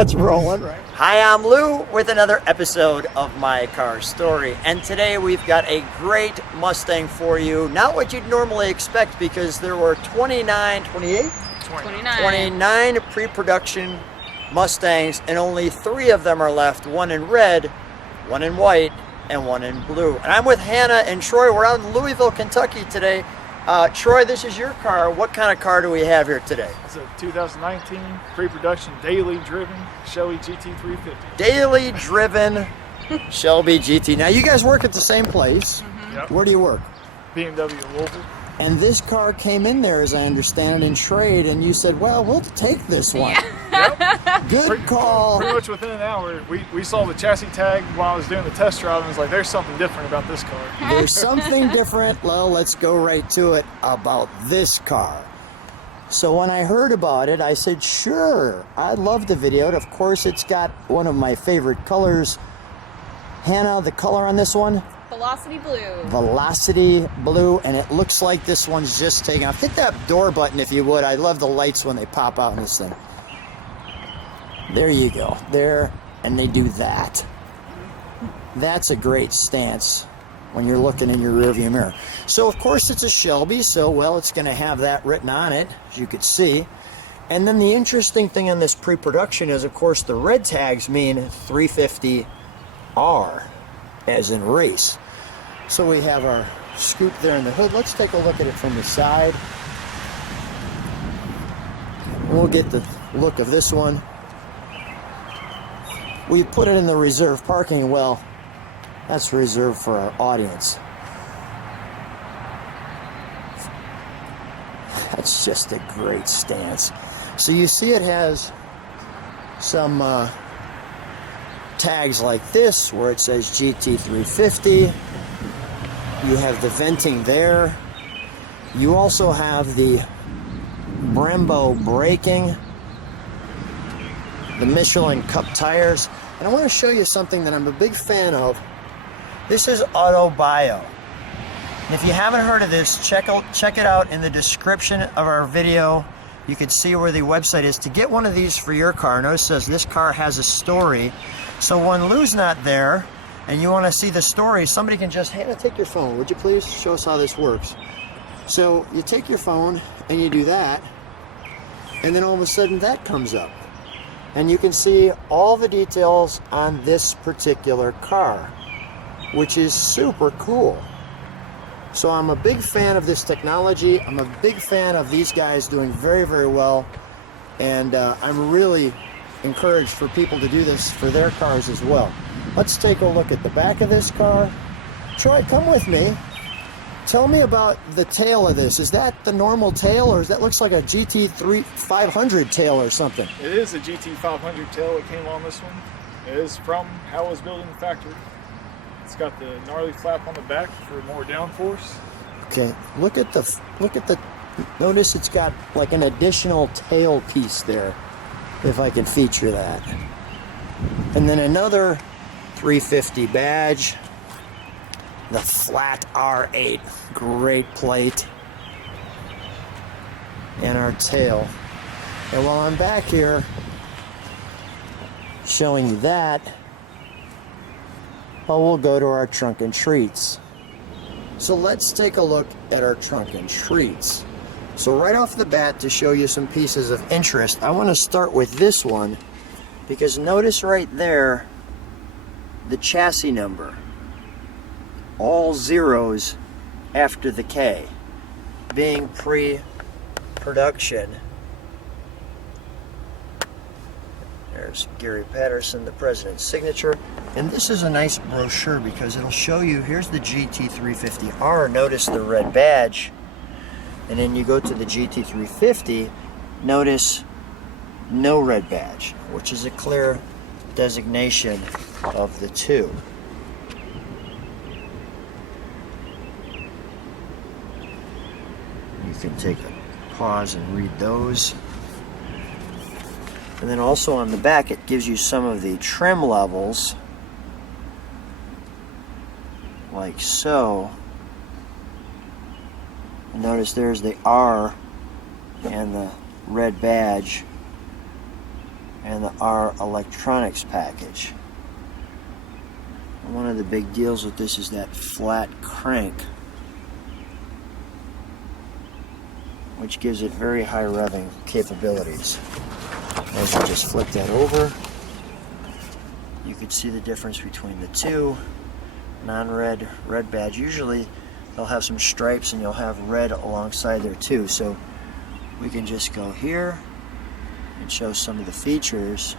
That's rolling. Right. Hi, I'm Lou with another episode of My Car Story. And today we've got a great Mustang for you. Not what you'd normally expect because there were 29 pre-production Mustangs and only 3 of them are left. One in red, one in white, and one in blue. And I'm with Hannah and Troy. We're out in Louisville, Kentucky today. Troy, this is your car. What kind of car do we have here today? It's a 2019 pre-production daily driven Shelby GT350. Daily driven Shelby GT. Now you guys work at the same place. Mm-hmm. Yep. Where do you work? BMW Louisville. And this car came in there, as I understand it, in trade, and you said, well, we'll take this one. Yep. Good call. Pretty much within an hour, we saw the chassis tag while I was doing the test drive, and was like, there's something different about this car. There's something different. Well, let's go right to it about this car. So when I heard about it, I said, sure, I'd love to video it. Of course, it's got one of my favorite colors. Hannah, the color on this one? Velocity Blue. Velocity Blue, and it looks like this one's just taking off. Hit that door button if you would. I love the lights when they pop out in this thing. There you go. There, and they do that. That's a great stance when you're looking in your rearview mirror. So, of course, it's a Shelby, so, well, it's going to have that written on it, as you could see. And then the interesting thing on this pre-production is, of course, the red tags mean 350R, as in race. So we have our scoop there in the hood. Let's take a look at it from the side. We'll get the look of this one. We put it in the reserve parking. Well, that's reserved for our audience. That's just a great stance. So you see it has some tags like this where it says GT350. You have the venting there. You also have the Brembo braking, the Michelin Cup tires. And I want to show you something that I'm a big fan of. This is Auto Bio. And if you haven't heard of this, check it out in the description of our video. You can see where the website is. To get one of these for your car, notice it says this car has a story. So when Lou's not there and you want to see the story, somebody can just, Hannah, take your phone, would you please? Show us how this works. So you take your phone and you do that, and then all of a sudden that comes up. And you can see all the details on this particular car, which is super cool. So I'm a big fan of this technology. I'm a big fan of these guys doing very, very well. And I'm really encouraged for people to do this for their cars as well. Let's take a look at the back of this car. Troy, come with me. Tell me about the tail of this. Is that the normal tail, or that looks like a GT500 tail or something? It is a GT500 tail that came on this one. It is from how it was built in the factory. It's got the gnarly flap on the back for more downforce. Okay, look at the, notice it's got like an additional tail piece there, if I can feature that. And then another 350 badge, the flat R8, great plate, and our tail. And while I'm back here showing you that, well, we'll go to our trunk and treats. So let's take a look at our trunk and treats. So right off the bat, to show you some pieces of interest, I want to start with this one, because notice right there the chassis number, all zeros after the K, being pre-production. There's Gary Patterson, the president's signature. And this is a nice brochure because it'll show you, here's the GT350R, notice the red badge. And then you go to the GT350, notice no red badge, which is a clear designation of the two. You can take a pause and read those. And then also on the back, it gives you some of the trim levels, like so. And notice there's the R and the red badge and our electronics package. And one of the big deals with this is that flat crank, which gives it very high revving capabilities. As you just flip that over, you can see the difference between the two. Non-red, red badge. Usually they'll have some stripes and you'll have red alongside there too. So we can just go here and show some of the features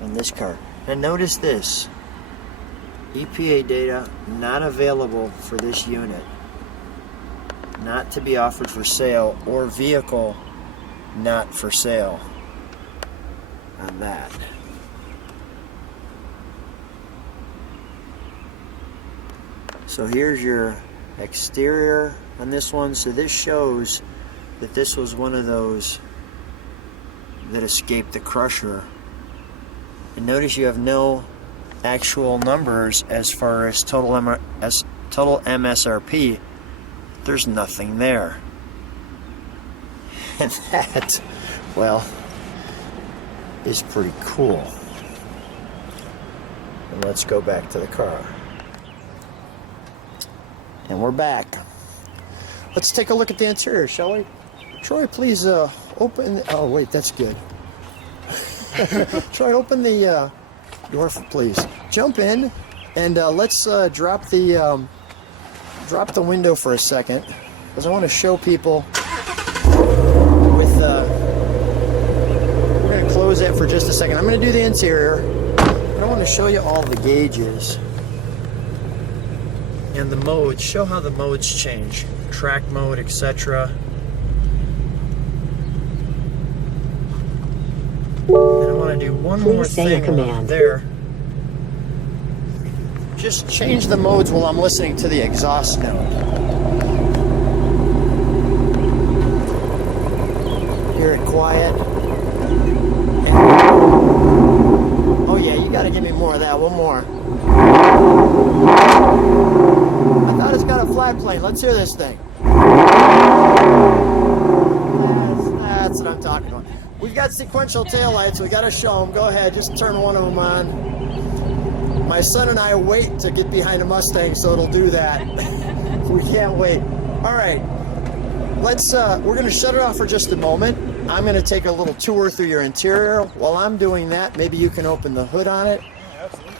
on this car. And notice this, EPA data not available for this unit, not to be offered for sale, or vehicle not for sale on that. So here's your exterior on this one. So this shows that this was one of those that escaped the crusher. And notice you have no actual numbers as far as total MSRP. There's nothing there. And that, well, is pretty cool. And let's go back to the car. And we're back. Let's take a look at the interior, shall we? Troy, please open. Oh, wait, that's good. Troy, open the door, please. Jump in, and let's drop the window for a second, because I want to show people. With we're going to close it for just a second. I'm going to do the interior, but I want to show you all the gauges and the modes. Show how the modes change, track mode, etc. And I want to do one more thing while I'm there. Just change the modes while I'm listening to the exhaust note. Hear it quiet. Oh yeah, you gotta give me more of that. One more. I thought it's got a flat plane. Let's hear this thing. That's what I'm talking about. We've got sequential taillights. We gotta show them. Go ahead, just turn one of them on. My son and I wait to get behind a Mustang, so it'll do that. We can't wait. All right, we're gonna shut it off for just a moment. I'm gonna take a little tour through your interior. While I'm doing that, maybe you can open the hood on it. Yeah, absolutely.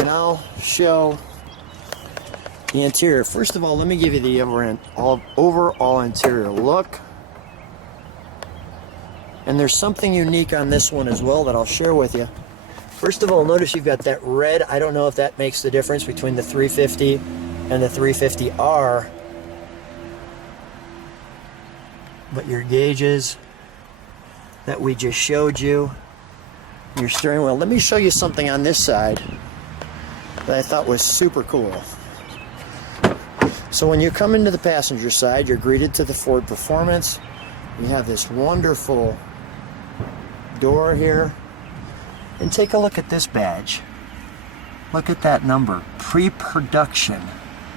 And I'll show the interior. First of all, let me give you the overall interior look. And there's something unique on this one as well that I'll share with you. First of all, notice you've got that red. I don't know if that makes the difference between the 350 and the 350R. But your gauges that we just showed you, your steering wheel. Let me show you something on this side that I thought was super cool. So when you come into the passenger side, you're greeted to the Ford Performance. You have this wonderful door here. And take a look at this badge. Look at that number, pre-production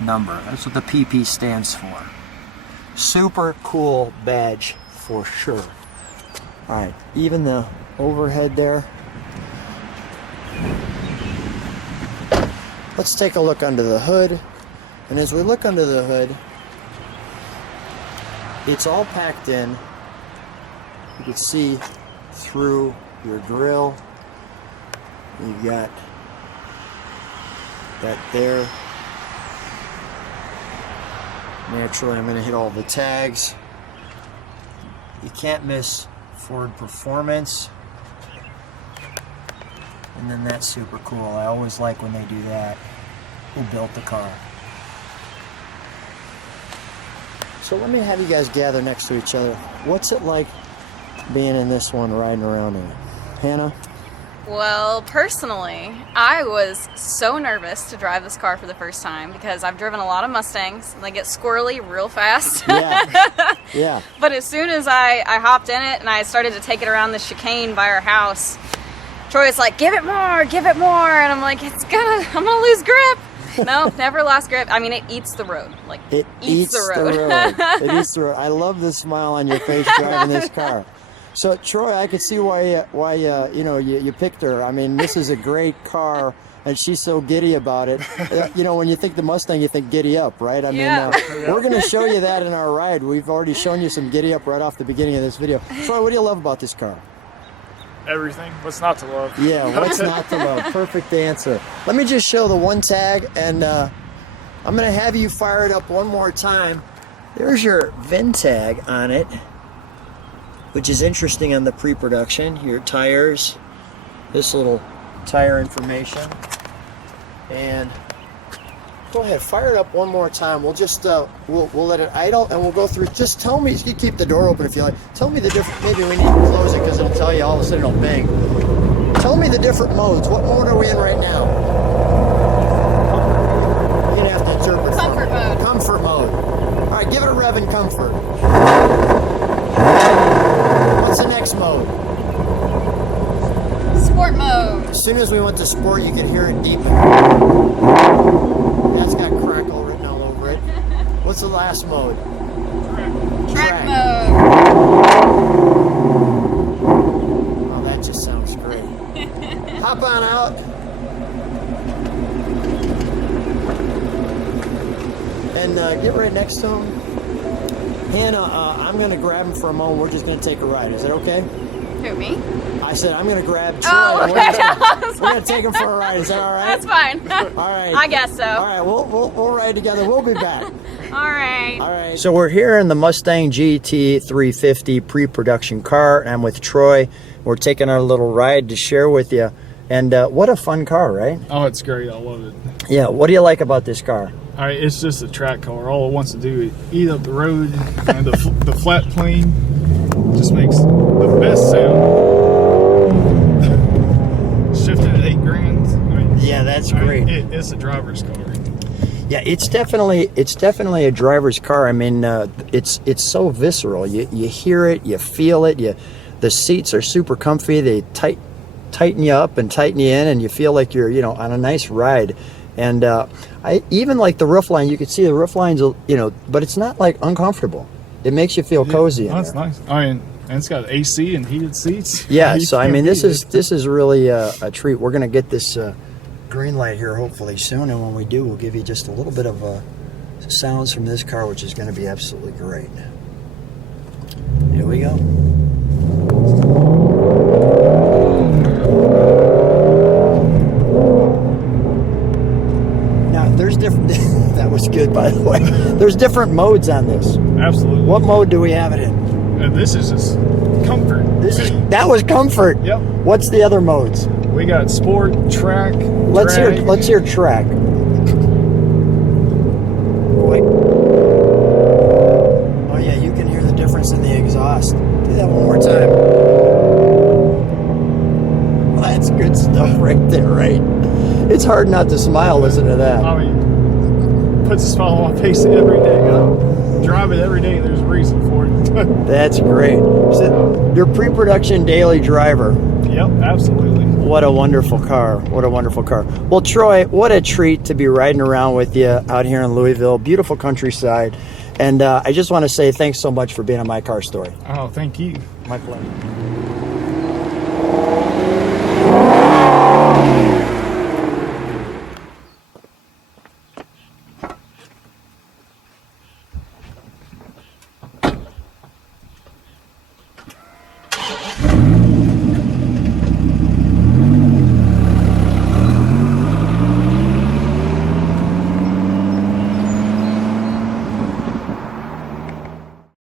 number. That's what the PP stands for. Super cool badge for sure. All right, even the overhead there. Let's take a look under the hood. And as we look under the hood, it's all packed in. You can see through your grille. You've got that there. Naturally, I'm going to hit all the tags. You can't miss Ford Performance. And then that's super cool. I always like when they do that. Who built the car? So let me have you guys gather next to each other. What's it like being in this one, riding around in it? Hannah? Well, personally, I was so nervous to drive this car for the first time because I've driven a lot of Mustangs and they get squirrely real fast. Yeah. Yeah. But as soon as I hopped in it and I started to take it around the chicane by our house, Troy was like, give it more, and I'm like, I'm gonna lose grip. No, never lost grip. I mean, it eats the road. Like, It eats the road. It eats the road. I love the smile on your face driving this car. So, Troy, I could see why you picked her. I mean, this is a great car, and she's so giddy about it. When you think the Mustang, you think giddy up, right? I mean, we're going to show you that in our ride. We've already shown you some giddy up right off the beginning of this video. Troy, what do you love about this car? Everything. What's not to love? Yeah, what's not to love? Perfect answer. Let me just show the one tag, and I'm going to have you fire it up one more time. There's your VIN tag on it, which is interesting on the pre-production. Your tires, this little tire information, and go ahead, fire it up one more time. We'll just we'll let it idle, and we'll go through. Just tell me. You can keep the door open if you like. Tell me the different. Maybe we need to close it because it'll tell you all of a sudden it'll bang. Tell me the different modes. What mode are we in right now? You're gonna have to interpret. Comfort mode. Comfort mode. All right, give it a rev in comfort. What's the next mode? Sport mode. As soon as we went to sport, you could hear it deepen. That's got crackle written all over it. What's the last mode? Track mode. Oh, that just sounds great. Hop on out. And get right next to him. Hannah, I'm going to grab him for a moment. We're just going to take a ride. Is that okay? Who, me? I said I'm going to grab Troy. Oh, We're going to take him for a ride. Is that all right? That's fine. All right. I guess so. All right, we'll ride together. We'll be back. All right. All right. So we're here in the Mustang GT350 pre-production car, and I'm with Troy. We're taking our little ride to share with you. And what a fun car, right? Oh, it's great. I love it. Yeah. What do you like about this car? All right, it's just a track car. All it wants to do is eat up the road, and the flat plane just makes the best sound. Shifting at $8,000. I mean, Yeah, that's great. It's a driver's car. Yeah, it's definitely a driver's car. I mean, it's so visceral. You hear it, you feel it. The seats are super comfy. They tighten you up and tighten you in, and you feel like you're on a nice ride. And I even like the roof line. You can see the roof lines, but it's not like uncomfortable. It makes you feel cozy. That's nice. I mean, and it's got AC and heated seats. Yeah, so I mean, this is really a treat. We're gonna get this green light here hopefully soon, and when we do, we'll give you just a little bit of sounds from this car, which is going to be absolutely great. Here we go. Now, there's different. That was good, by the way. There's different modes on this. Absolutely. What mode do we have it in? And this is just comfort. That was comfort. Yep. What's the other modes? We got sport, track. Let's drag. hear track. Wait. Oh yeah, you can hear the difference in the exhaust. Do that one more time. Well, that's good stuff right there, right? It's hard not to smile listening to that. I mean, puts a smile on my face every day. I drive it every day. There's a reason for it. That's great. So, your pre-production daily driver. Yep, absolutely. What a wonderful car. What a wonderful car. Well, Troy, what a treat to be riding around with you out here in Louisville. Beautiful countryside. And I just want to say thanks so much for being on My Car Story. Oh, thank you. My pleasure.